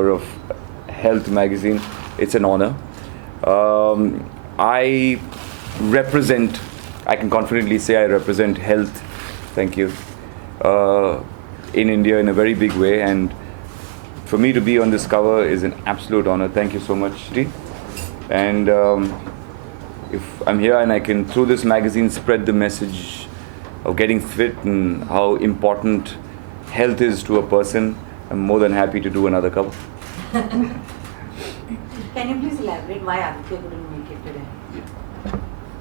cover of Health magazine. It's an honor. I represent, I can confidently say I represent health, thank you, in India in a very big way. And for me to be on this cover is an absolute honor. Thank you so much, Shri. And if I'm here and I can, through this magazine, spread the message of getting fit and how important health is to a person, I'm more than happy to do another cover. Can you please elaborate why Aditya couldn't make it today?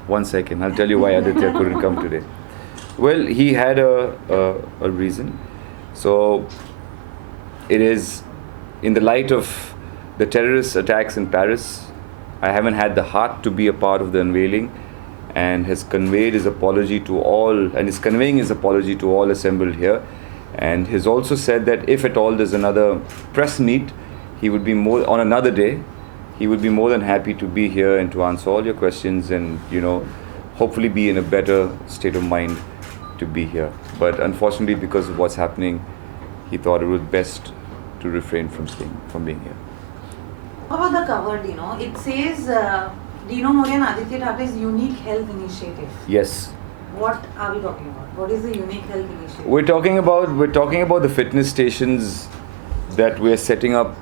1 second, I'll tell you why Aditya couldn't come today. Well, he had a reason. So it is in the light of the terrorist attacks in Paris. I haven't had the heart to be a part of the unveiling, and has conveyed his apology to all, and is conveying his apology to all assembled here. And he's also said that if at all there's another press meet, he would be more on another day. He would be more than happy to be here and to answer all your questions, and hopefully be in a better state of mind to be here. But unfortunately, because of what's happening, he thought it was best to refrain from being here. How about the cover, Dino? It says Dino Mori and Aditya Thakur's Unique Health Initiative. Yes. What are we talking about? What is the Unique Health Initiative? We're talking about the fitness stations that we're setting up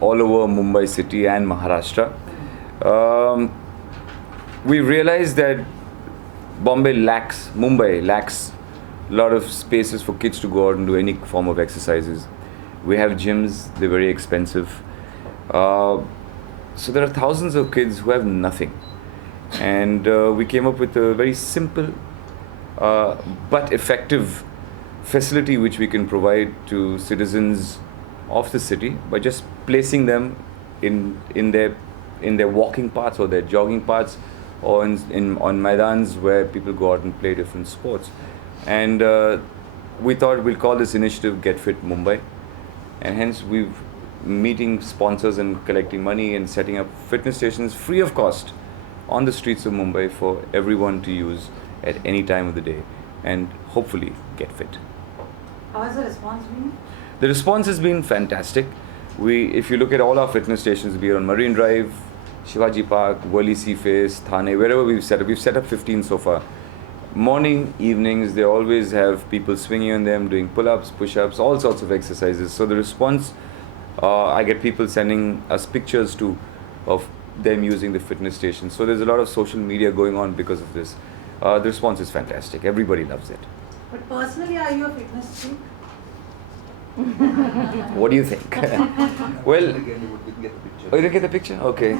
all over Mumbai city and Maharashtra. We realized that Mumbai lacks a lot of spaces for kids to go out and do any form of exercises. We have gyms, they're very expensive. So there are thousands of kids who have nothing. And we came up with a very simple but effective facility which we can provide to citizens of the city by just placing them in their walking paths or their jogging paths, or on maidans where people go out and play different sports. And we thought we'll call this initiative Get Fit Mumbai, and hence we've meeting sponsors and collecting money and setting up fitness stations free of cost on the streets of Mumbai for everyone to use at any time of the day, and hopefully get fit. How has the response been? The response has been fantastic. If you look at all our fitness stations, be it on Marine Drive, Shivaji Park, Worli Sea Face, Thane, wherever we've set up 15 so far. Morning, evenings, they always have people swinging on them, doing pull-ups, push-ups, all sorts of exercises. So the response, I get people sending us pictures too of them using the fitness station. So there's a lot of social media going on because of this. The response is fantastic. Everybody loves it. But personally, are you a fitness freak? What do you think? Well, you didn't get the picture? Okay.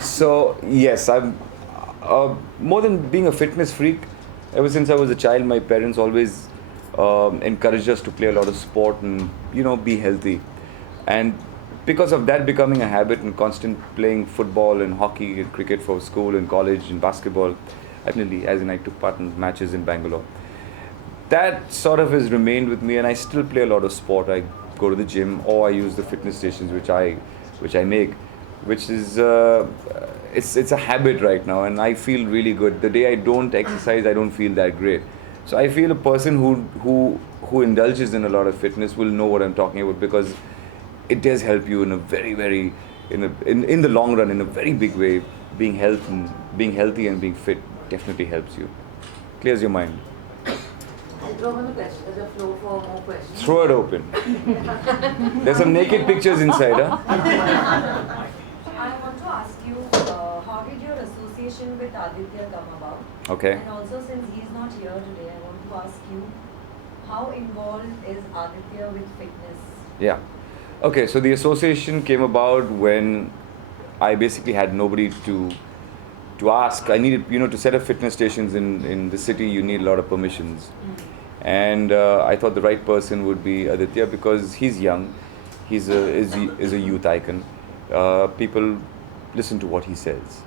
So yes, I'm more than being a fitness freak. Ever since I was a child, my parents always encouraged us to play a lot of sport and be healthy. And because of that becoming a habit and constant playing football and hockey and cricket for school and college and basketball, I took part in matches in Bangalore. That sort of has remained with me, and I still play a lot of sport. I go to the gym, or I use the fitness stations which I make, which is it's a habit right now, and I feel really good. The day I don't exercise, I don't feel that great. So I feel a person who indulges in a lot of fitness will know what I'm talking about, because it does help you in a very, very in the long run, in a very big way. Being healthy and being fit definitely helps you. Clears your mind. I'll throw open the floor for more questions. Throw it open. There's some naked pictures inside, huh? I want to ask you, how did your association with Aditya come about? Okay. And also, since he's not here today, I want to ask you, how involved is Aditya with fitness? Yeah. Okay, so the association came about when I basically had nobody to ask. I needed, to set up fitness stations in the city, you need a lot of permissions. Mm-hmm. And I thought the right person would be Aditya, because he's young, is a youth icon. People listen to what he says,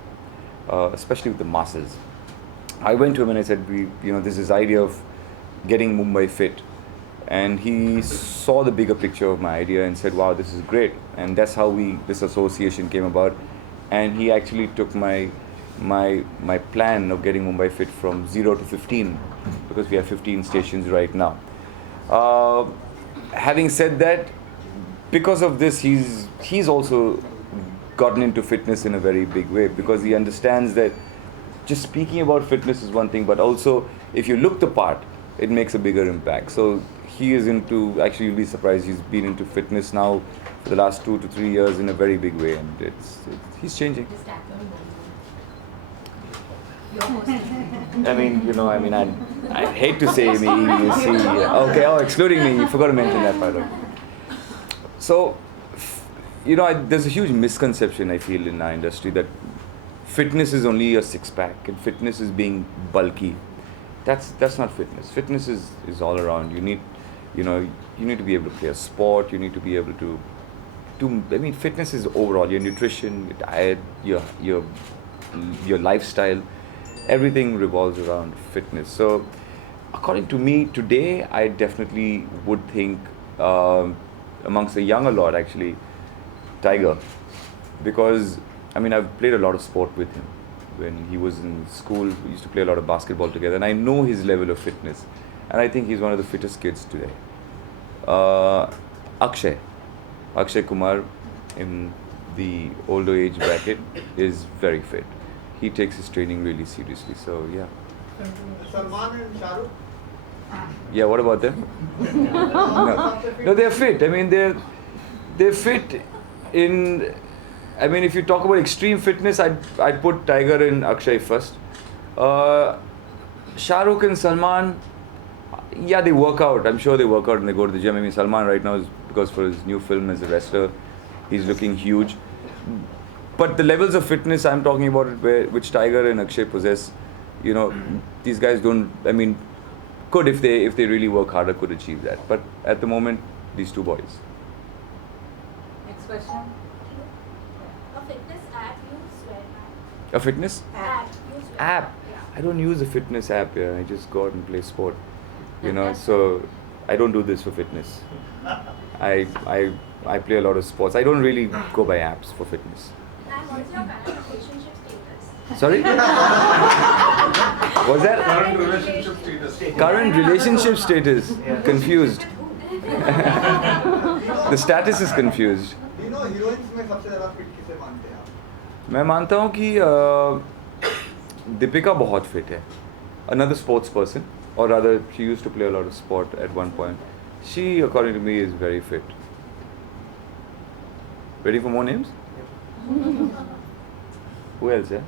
especially with the masses. I went to him and I said, there's this idea of getting Mumbai fit. And he saw the bigger picture of my idea and said, wow, this is great. And that's how this association came about. And he actually took my plan of getting Mumbai fit from 0 to 15, because we have 15 stations right now. Uh, Having said that, because of this, he's also gotten into fitness in a very big way because he understands that just speaking about fitness is one thing, but also if you look the part, it makes a bigger impact. So he is into, actually you'll be surprised, he's been into fitness now for the last 2 to 3 years in a very big way, and he's changing. I mean, I hate to say me, you see. Okay, excluding me, you forgot to mention that part. So, there's a huge misconception I feel in our industry that fitness is only a six-pack and fitness is being bulky. That's not fitness. Fitness is all around. You need to be able to play a sport. You need to be able to fitness is overall your nutrition, your diet, your lifestyle. Everything revolves around fitness. So, according to me, today I definitely would think amongst the younger lot actually, Tiger, because I've played a lot of sport with him. When he was in school, we used to play a lot of basketball together, and I know his level of fitness, and I think he's one of the fittest kids today. Akshay Kumar, in the older age bracket, is very fit. He takes his training really seriously. So yeah. Salman and Shah Rukh? Yeah, what about them? No, they're fit. They're fit in. If you talk about extreme fitness, I'd put Tiger and Akshay first. Shah Rukh and Salman, yeah, they work out. I'm sure they work out and they go to the gym. Salman right now is because for his new film as a wrestler, he's looking huge. But the levels of fitness I'm talking about, which Tiger and Akshay possess, these guys don't. Could if they really work harder, could achieve that. But at the moment, these two boys. Next question. A fitness app you swear A fitness app you swear app. I don't use a fitness app. Yeah, I just go out and play sport. So I don't do this for fitness. I play a lot of sports. I don't really go by apps for fitness. And what's your current relationship status? Sorry? Was that Current relationship status. current relationship status? Confused. The status is confused. Heroines में सबसे ज्यादा fit किसे मानते हैं आप? मैं मानता हूँ कि दीपिका बहुत fit है. Another sports person, or rather, she used to play a lot of sport at one point. She, according to me, is very fit. Ready for more names? Who else? Yeah?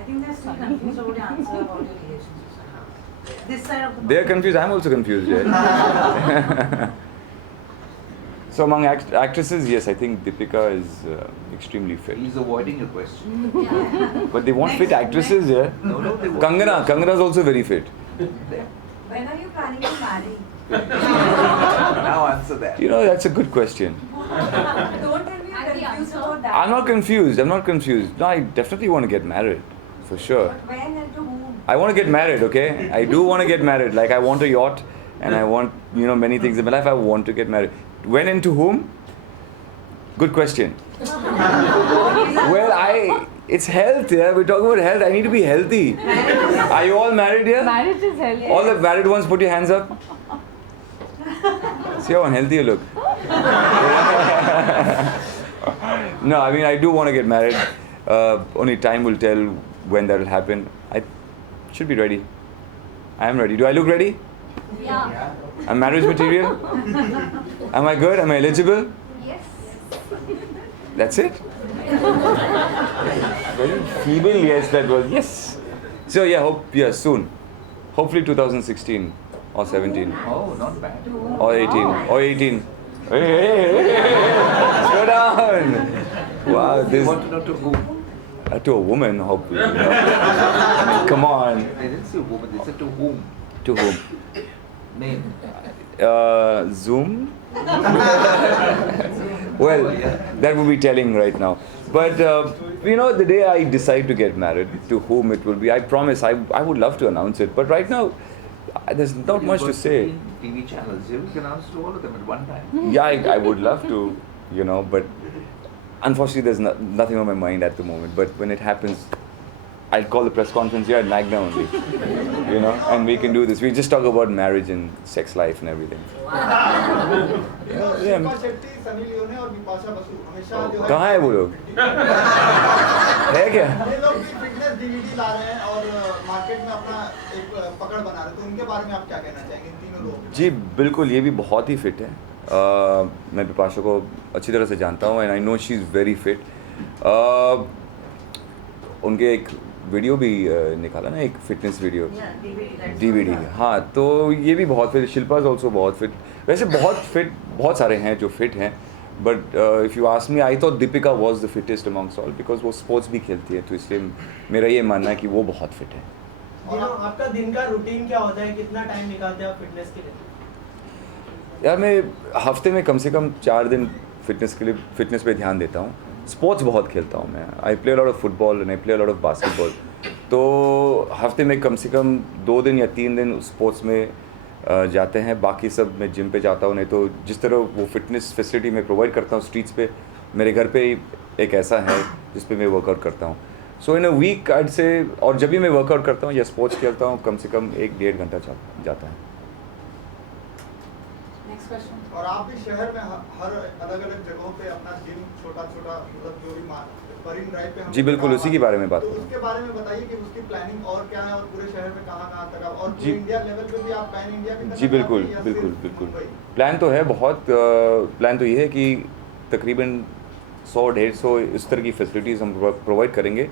I think they're still confused about the answer about your relationships. This side of the They are confused. I'm also confused. Yeah. So among actresses, yes, I think Deepika is extremely fit. He's avoiding your question. But they want fit Next, actresses, yeah. No, they won't. Kangana is also very fit. When are you planning to marry? Now answer that. That's a good question. Don't tell me And the you're confused answer? about that. I'm not confused. No, I definitely want to get married, for sure. But when and to whom? I want to get married, okay? I do want to get married. Like I want a yacht, and I want many things in my life. I want to get married. When and to whom? Good question. Well, it's health, yeah. We're talking about health. I need to be healthy. Are you all married here? Marriage is healthy. All the married ones, put your hands up. See how unhealthy you look. No, I do want to get married. Only time will tell when that will happen. I should be ready. I am ready. Do I look ready? Yeah. I'm marriage material? Am I good? Am I eligible? Yes. That's it? Very feeble yes, that was yes. So yeah, soon. Hopefully 2016 or 17 Oh, not bad. or 18. Hey, slow down. Wow, You this want to know to whom? to a woman, hopefully. Come on. They didn't say woman, they said to whom? To whom? Name. Zoom? Well, that would be telling right now. But, the day I decide to get married, to whom it will be, I promise I would love to announce it. But right now, there's not much to say. TV channels, you can answer to all of them at one time. Yeah, I would love to, but unfortunately there's nothing on my mind at the moment. But when it happens, I'll call the press conference here at Magna only, you know, and we can do this. We just talk about marriage and sex life and everything. Shilpa Shetty, Sunny Leone और बिपाशा बसु हमेशा जो कहाँ है वो लोग? है क्या? ये लोग भी फिटनेस डीवीडी ला रहे हैं और मार्केट में अपना एक पकड़ बना रहे हैं, तो उनके बारे में आप क्या कहना चाहेंगे इन तीनों लोगों? जी बिल्कुल, ये भी बहुत ही फिट है। मैं बिपाशा को अच्छी तरह से जानता हूँ and I know she is very fit. उनके एक वीडियो भी निकाला ना, एक फिटनेस वीडियो, डीवीडी। हाँ, तो ये भी बहुत फिट। शिल्पा इज़ ऑल्सो बहुत फिट। वैसे बहुत फिट बहुत सारे हैं जो फिट हैं, but if you ask me, I thought Deepika was the fittest amongst all, because वो स्पोर्ट्स भी खेलती है, तो इसलिए मेरा ये मानना है कि वो बहुत फिट है। और आपका दिन का रूटीन क्या होता है, कितना टाइम निकालते हैं आप फिटनेस के लिए? यार मैं हफ्ते में कम से कम 4 दिन फिटनेस पे ध्यान देता हूँ। स्पोर्ट्स बहुत खेलता हूँ मैं। I play lot of football and I play lot of basketball. तो हफ्ते में कम से कम 2 दिन या 3 दिन स्पोर्ट्स में जाते हैं। बाकी सब मैं जिम पे जाता हूँ, नहीं तो जिस तरह वो फिटनेस फैसिलिटी मैं प्रोवाइड करता हूँ स्ट्रीट्स पे, मेरे घर पे ही एक ऐसा है जिस पे मैं वर्कआउट करता हूँ। सो इन अ वीक आइड से, और जब भी मैं वर्कआउट करता हूँ या स्पोर्ट्स खेलता हूँ, कम से कम 1-1.5 घंटा जाता है। Next question. और आप भी शहर में हर अलग अलग जगहों पे अपना जिम छोटा मतलब जो भी मरीन ड्राइव पे हम जी बिल्कुल, उसी के बारे में बात तो करूँ। उसके बारे में बताइए कि उसकी प्लानिंग और क्या है, और पूरे शहर में कहाँ तक आप, और जी। इंडिया लेवल पे भी आप पैन इंडिया की तरफ जी बिल्कुल जाते हैं या बिल्कुल सिर्फ बिल्कुल। मुंबई? प्लान तो है बहुत। प्लान तो ये है कि तकरीबन 100-150 इस तरह की फैसिलिटीज़ हम प्रोवाइड करेंगे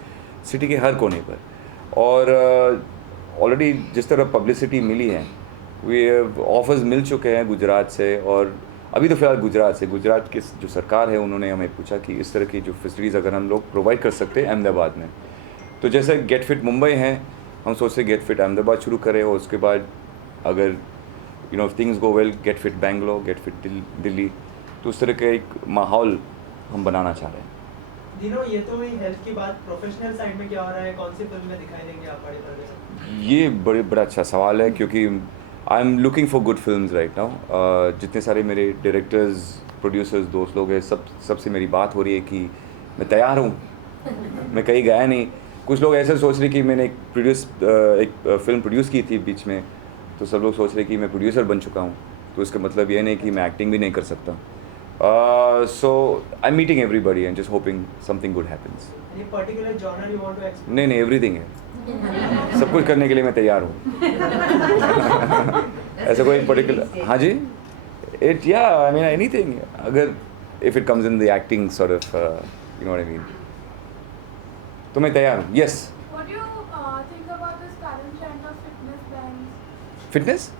सिटी के हर कोने पर। और ऑलरेडी जिस तरह पब्लिसिटी मिली है, वे ऑफर्स मिल चुके हैं गुजरात से, और अभी तो फ़िलहाल गुजरात की जो सरकार है उन्होंने हमें पूछा कि इस तरह की जो फैसिलिटीज़ अगर हम लोग प्रोवाइड कर सकते हैं अहमदाबाद में, तो जैसे गेट फिट मुंबई है, हम सोचते गेट फिट अहमदाबाद शुरू करें, और उसके बाद अगर you know if things go well, get fit Bangalore, get fit Delhi. तो उस तरह का एक माहौल हम बनाना चाह रहे हैं। दिनों ये तो हुई हेल्थ की बात, प्रोफेशनल साइड में क्या हो रहा है, कौन सी फिल्म में दिखाई देंगे आप बड़े पर्दे में? ये बड़ा अच्छा सवाल है, क्योंकि I am looking for good films right now. जितने सारे मेरे डायरेक्टर्स, प्रोड्यूसर्स, दोस्त लोग हैं, सबसे मेरी बात हो रही है कि मैं तैयार हूँ। मैं कहीं गया नहीं। कुछ लोग ऐसे सोच रहे कि मैंने एक फिल्म प्रोड्यूस की थी बीच में, तो सब लोग सोच रहे कि मैं प्रोड्यूसर बन चुका हूँ, तो इसका मतलब ये नहीं कि मैं एक्टिंग भी नहीं कर सकता। So I am meeting everybody and just hoping something good happens. Any particular genre you want to explore? नहीं, एवरीथिंग है। सब कुछ करने के लिए मैं तैयार हूँ। ऐसा कोई पर्टिकुलर, हाँ जी, आई मीन एनीथिंग, अगर if it comes in the acting sort of you know what I mean, तो मैं तैयार हूँ। Yes. What do you think about this current trend of fitness bands? Fitness,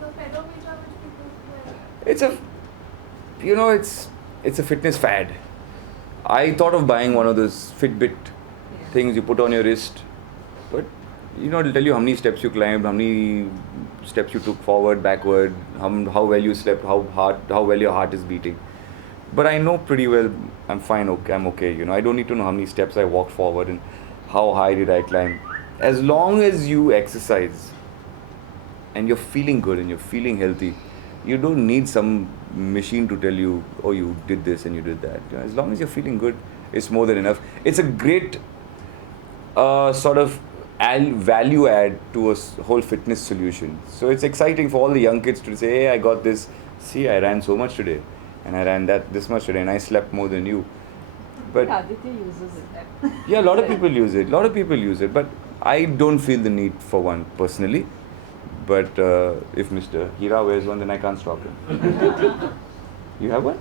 The pedometer which people wear. it's a, you know, it's a fitness fad. I thought of buying one of those Fitbit things you put on your wrist, but you know, it'll tell you how many steps you climbed, how many steps you took forward, backward, how well you slept, how well your heart is beating. But I know pretty well I'm fine, okay, I'm okay, you know. I don't need to know how many steps I walked forward and how high did I climb. As long as you exercise and you're feeling good and you're feeling healthy, you don't need some machine to tell you, oh, you did this and you did that. You know, as long as you're feeling good, it's more than enough. It's a great sort of value add to a whole fitness solution. So it's exciting for all the young kids to say, hey, I got this. See, I ran so much today, and I ran this much today, and I slept more than you. But Aditya uses it. yeah, a lot of people use it. But I don't feel the need for one personally. But if Mr. Hira wears one, then I can't stop him. You have one?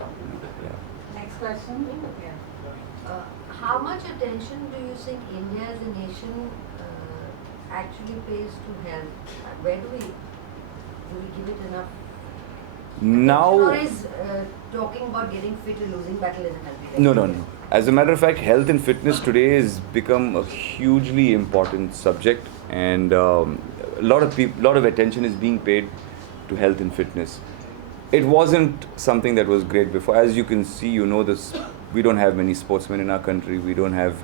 Yeah. Next question. How much attention do you think India as a nation actually pays to health? Where do we give it enough? Now, Or is talking about getting fit or losing battle in a country? no. As a matter of fact, health and fitness today has become a hugely important subject, and a lot of attention is being paid to health and fitness. It wasn't something that was great before. As you can see, you know this. We don't have many sportsmen in our country. We don't have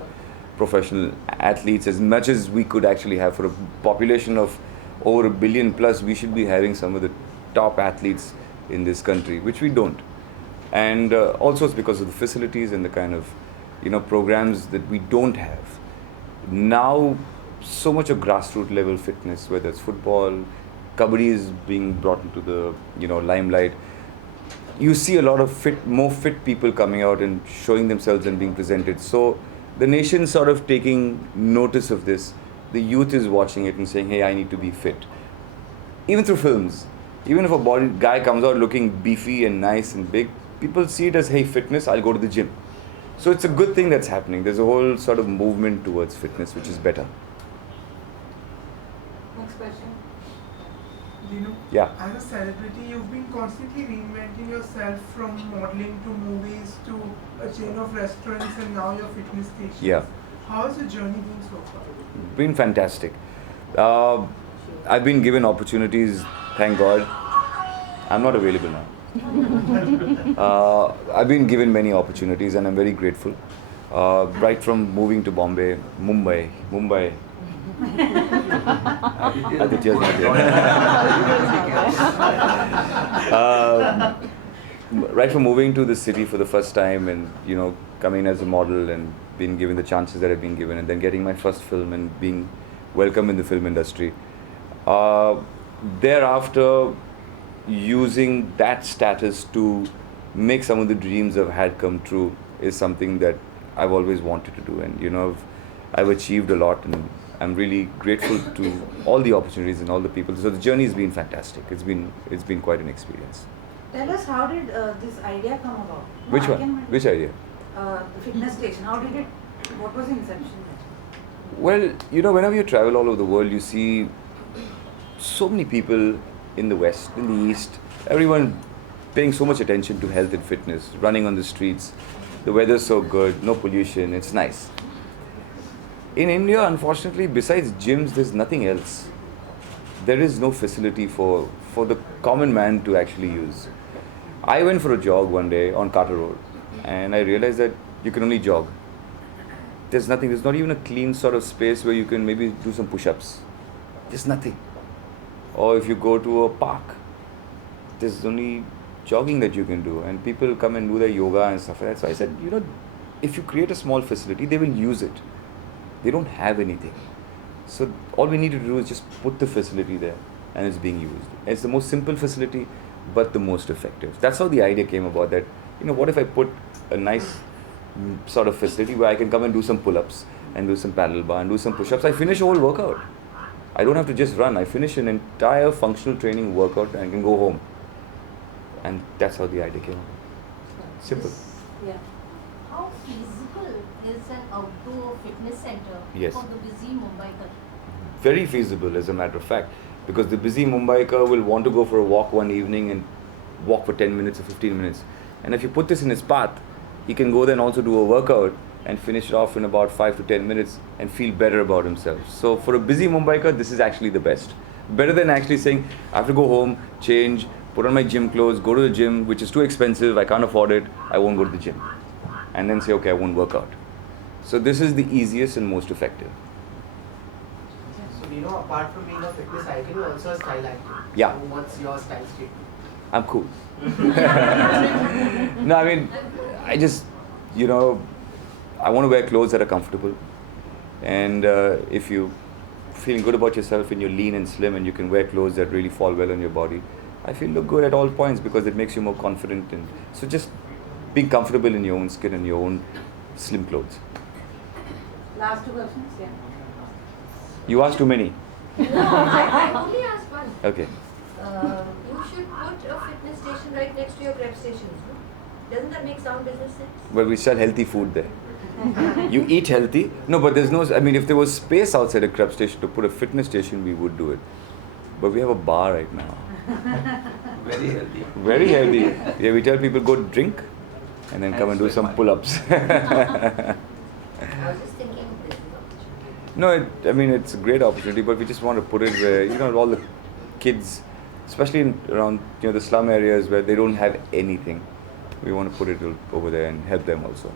professional athletes as much as we could actually have. For a population of over 1 billion plus, we should be having some of the top athletes in this country, which we don't. And also it's because of the facilities and the kind of, you know, programs that we don't have. now so much of grassroots level fitness, whether it's football, kabaddi is being brought into the limelight. You see a lot of more fit people coming out and showing themselves and being presented. So the nation's sort of taking notice of this. The youth is watching it and saying, hey, I need to be fit. Even through films. Even if a guy comes out looking beefy and nice and big, people see it as, hey, fitness, I'll go to the gym. So it's a good thing that's happening. There's a whole sort of movement towards fitness, which is better. Next question. Yeah. As a celebrity, you've been constantly reinventing yourself from modeling to movies to a chain of restaurants and now your fitness stations. Yeah. How has the journey been so far? Been fantastic. I've been given opportunities, thank God. I'm not available now. I've been given many opportunities and I'm very grateful. Right from moving to Mumbai. Aditya's not here. Right from moving to the city for the first time and coming as a model and being given the chances that I've been given, and then getting my first film and being welcome in the film industry. Thereafter, using that status to make some of the dreams I've had come true is something that I've always wanted to do, and I've achieved a lot, and I'm really grateful to all the opportunities and all the people. So the journey has been fantastic. It's been quite an experience. Tell us, how did this idea come about? Which one? Which idea? The fitness station. How did it? What was the inception? Well, whenever you travel all over the world, you see so many people in the West, in the East, everyone paying so much attention to health and fitness, running on the streets. The weather's so good, no pollution, it's nice. In India, unfortunately, besides gyms, there's nothing else. There is no facility for the common man to actually use. I went for a jog one day on Carter Road, and I realized that you can only jog. There's nothing, there's not even a clean sort of space where you can maybe do some push-ups. There's nothing. Or if you go to a park, there's only jogging that you can do, and people come and do their yoga and stuff like that. So I said, if you create a small facility, they will use it. They don't have anything. So all we need to do is just put the facility there, and it's being used. It's the most simple facility, but the most effective. That's how the idea came about, that, what if I put a nice sort of facility where I can come and do some pull-ups and do some paddle bar and do some push-ups. I finish a whole workout. I don't have to just run. I finish an entire functional training workout and I can go home. And that's how the idea came about. Simple. Yeah. How feasible is an outdoor fitness center Yes. for the busy Mumbaiker? Very feasible, as a matter of fact, because the busy Mumbaiker will want to go for a walk one evening and walk for 10 minutes or 15 minutes. And if you put this in his path, he can go then also do a workout and finish it off in about 5 to 10 minutes and feel better about himself. So for a busy Mumbaiker, this is actually the best. Better than actually saying, I have to go home, change, put on my gym clothes, go to the gym, which is too expensive, I can't afford it, I won't go to the gym. And then say, okay, I won't work out. So this is the easiest and most effective. So apart from being a fitness icon, you're also a style icon. Yeah. So what's your style statement? I'm cool. No, I mean, I just, I want to wear clothes that are comfortable. And if you're feeling good about yourself and you're lean and slim and you can wear clothes that really fall well on your body, I feel look good at all points because it makes you more confident. And so just being comfortable in your own skin and your own slim clothes. Last two questions, yeah. You asked too many. No, I only asked one. Okay. You should put a fitness station right next to your prep stations. No? Doesn't that make sound business sense? Well, we sell healthy food there. You eat healthy. No, but there's no, if there was space outside a crab station to put a fitness station, we would do it. But we have a bar right now. Very healthy. Very healthy. Yeah, we tell people go drink and then come and do some pull-ups. I was just thinking this is an opportunity. No, it's a great opportunity, but we just want to put it where, all the kids, especially around, the slum areas where they don't have anything. We want to put it over there and help them also.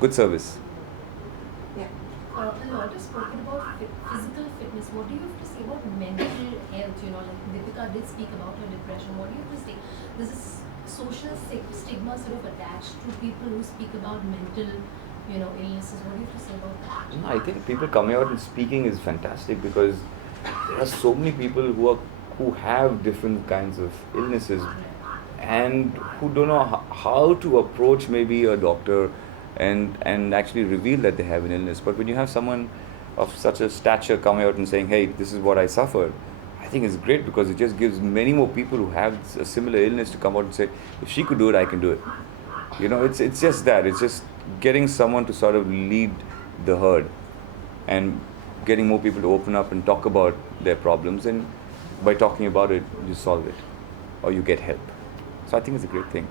Good service. Yeah. A lot is spoken about physical fitness. What do you have to say about mental health? Like Deepika did speak about her depression. What do you have to say? There's this social stigma sort of attached to people who speak about mental illnesses. What do you have to say about that? No, I think people coming out and speaking is fantastic because there are so many people who have different kinds of illnesses and who don't know how to approach maybe a doctor and actually reveal that they have an illness. But when you have someone of such a stature coming out and saying, hey, this is what I suffered, I think it's great because it just gives many more people who have a similar illness to come out and say, if she could do it, I can do it. It's just that. It's just getting someone to sort of lead the herd and getting more people to open up and talk about their problems, and by talking about it, you solve it or you get help. So I think it's a great thing.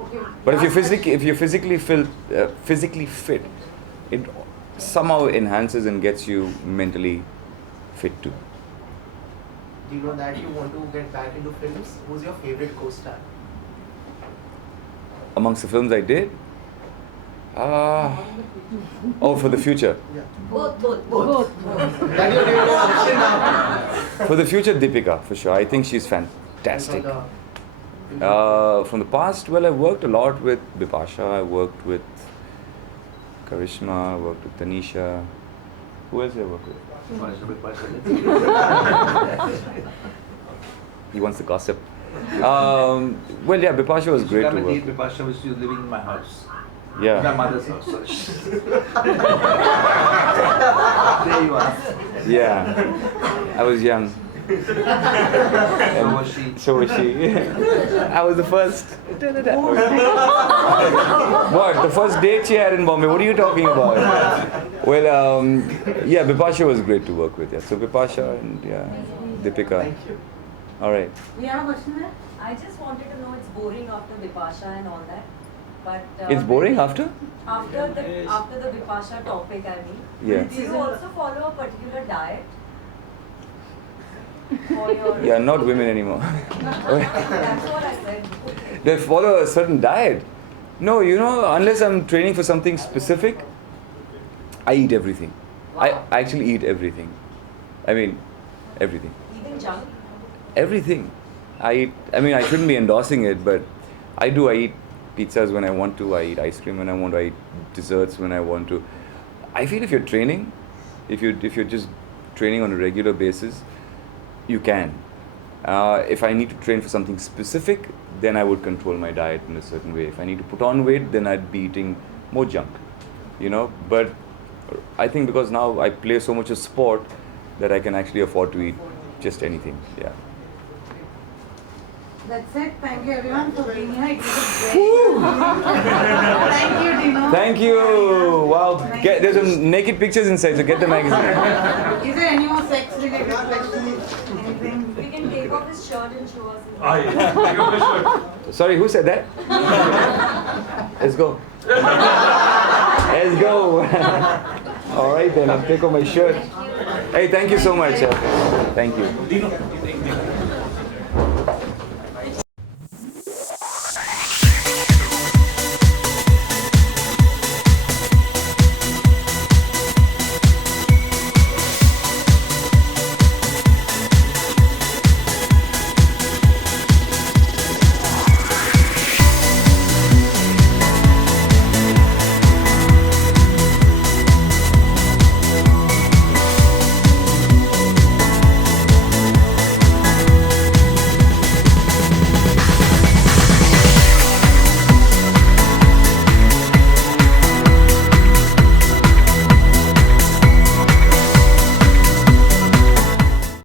Okay. But if last you're physically fit, it somehow enhances and gets you mentally fit too. Do you know that you want to get back into films? Who's your favorite co-star? Amongst the films I did, for the future. Yeah. Both. That you're giving an option now. For the future, Deepika, for sure. I think she's fantastic. From the past, well, I worked a lot with Bipasha, I worked with Karishma, I worked with Tanisha. Who else did I work with? He wants the gossip. Well, yeah, Bipasha was great to work with. Bipasha was living in my house. Yeah. My mother's house. Sorry. There you are. Yeah. I was young. So was she. So was she. I was the first. What? The first date she had in Bombay? What are you talking about? Well, yeah, Bipasha was great to work with. Yeah. So Bipasha and Deepika. Thank you. All right. We have a question there? I just wanted to know, it's boring after Bipasha and all that, but It's boring after? after the Bipasha topic, I mean. Yeah. Do you also follow a particular diet? For your Yeah, not women anymore. That's what I said. They follow a certain diet. No, unless I'm training for something specific, I eat everything. I actually eat everything. I mean, everything. Even junk? Everything. I shouldn't be endorsing it, but I do. I eat pizzas when I want to. I eat ice cream when I want to. I eat desserts when I want to. I feel if you're training, if you're just training on a regular basis, you can. If I need to train for something specific, then I would control my diet in a certain way. If I need to put on weight, then I'd be eating more junk. But I think because now I play so much of sport that I can actually afford to eat just anything. Yeah. That's it. Thank you everyone for being here. It was a great Thank you, Dino. Thank you. Wow. There's some naked pictures inside, so get the magazine. Is there any more sex related questions? Anything? We can take off his shirt and show us. Sorry, who said that? Let's go. Let's go. All right then, I'll take off my shirt. Hey, thank you so much. Thank you.